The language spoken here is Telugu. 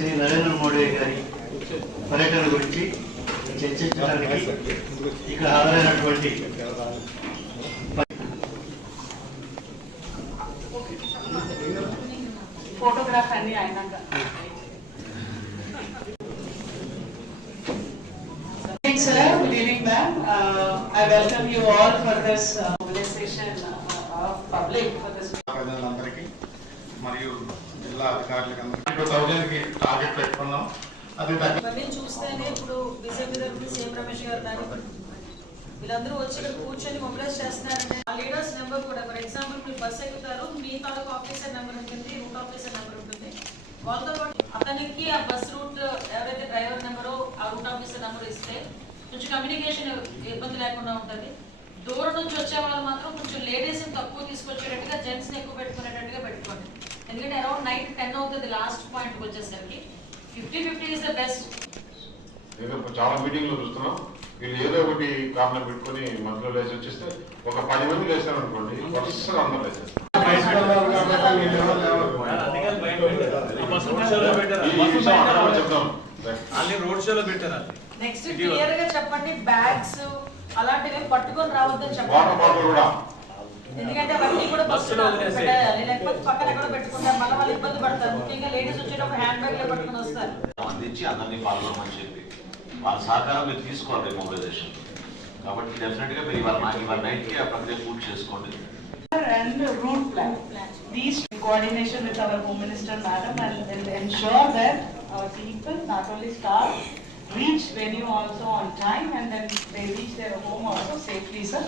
శ్రీ నరేంద్ర మోడీ గారి పర్యటన గురించి చర్చించడానికి ఇక్కడ హాజరైనటువంటి ఫోటోగ్రాఫ్ అన్ని అయినాక Sir, good evening, ma'am. I welcome you all for this mobilization of public for this. ప్రజలందరికీ మరియు జిల్లా అధికారులకు అందరికీ 2000 కి టార్గెట్ పెట్టుకున్నాం. అది ఇవన్నీ చూస్తేనే ఇప్పుడు బీజేపీ తరఫున సీఎం రమేష్ గారు కానీ వీళ్ళందరూ వచ్చి ఇక్కడ కూర్చొని మొబిలైజ్ చేస్తున్నారంటే ఆ లీడర్స్ నెంబర్ కూడా ఫర్ ఎగ్జాంపుల్ మీరు బస్ ఎక్కుతారు, మీ తాలూకు ఆఫీసర్ నెంబర్ ఉంటుంది, రూట్ ఆఫీసర్ నెంబర్ ఉంటుంది. వాళ్ళతో పాటు అతనికి ఆ బస్ రూట్ ఎవరైతే డ్రైవర్ నెంబరో ఆ రూట్ ఆఫీసర్ నెంబర్ ఇస్తే కొంచెం కమ్యూనికేషన్ ఇబ్బంది లేకుండా ఉంటుంది. దూరం నుంచి వచ్చే వాళ్ళు మాత్రం కొంచెం లేడీస్ తక్కువ తీసుకొచ్చేటట్టుగా జెంట్స్ని ఎక్కువ పెట్టుకునేటట్టుగా పెట్టుకోండి. ఎందుకంటే అరౌండ్ నైట్ 10 అవుతుంది లాస్ట్ పాయింట్కి వచ్చేసరికి. 50-50 ఇస్ ద బెస్ట్. చాలా మీటింగ్లో చూస్తున్నాం, వీళ్ళు ఏదో ఒకటి కారణం పెట్టుకుని మధ్యలో లేచి వచ్చేస్తే ఒక 10 మంది లేస్తారు అనుకోండి, వరుసగా అందరూ లేచేస్తారు. రోడ్ షోలో పెట్టారు. నెక్స్ట్ క్లియర్ గా చెప్పండి, బ్యాగ్స్ అలాంటివి పట్టుకొని రావద్దని చెప్పండి. ఎందుకంటే అవన్నీ కూడా బస్సులో పెట్టాలి, లేకపోతే పక్కన ఎక్కడ పెట్టుకుంటారు, మళ్ళీ వాళ్ళు ఇబ్బంది పడతారు. ముఖ్యంగా లేడీస్ వచ్చేటప్పుడు హ్యాండ్ బ్యాగ్ లో పట్టుకుని వస్తారు. అందించి అందరినీ పాల్గొనమని చెప్పి వాళ్ళ సహకారం మీరు తీసుకోవాలి మొబిలైజేషన్. కాబట్టి డెఫినెట్ గా మీరు ఇవాళ నైట్ కి ఆ ప్రక్రియ పూర్తి చేసుకోండి. And route plan. These coordination with our Home Minister Madam and will ensure that our people, not only staff, reach venue also on time and then they reach their home also safely, sir.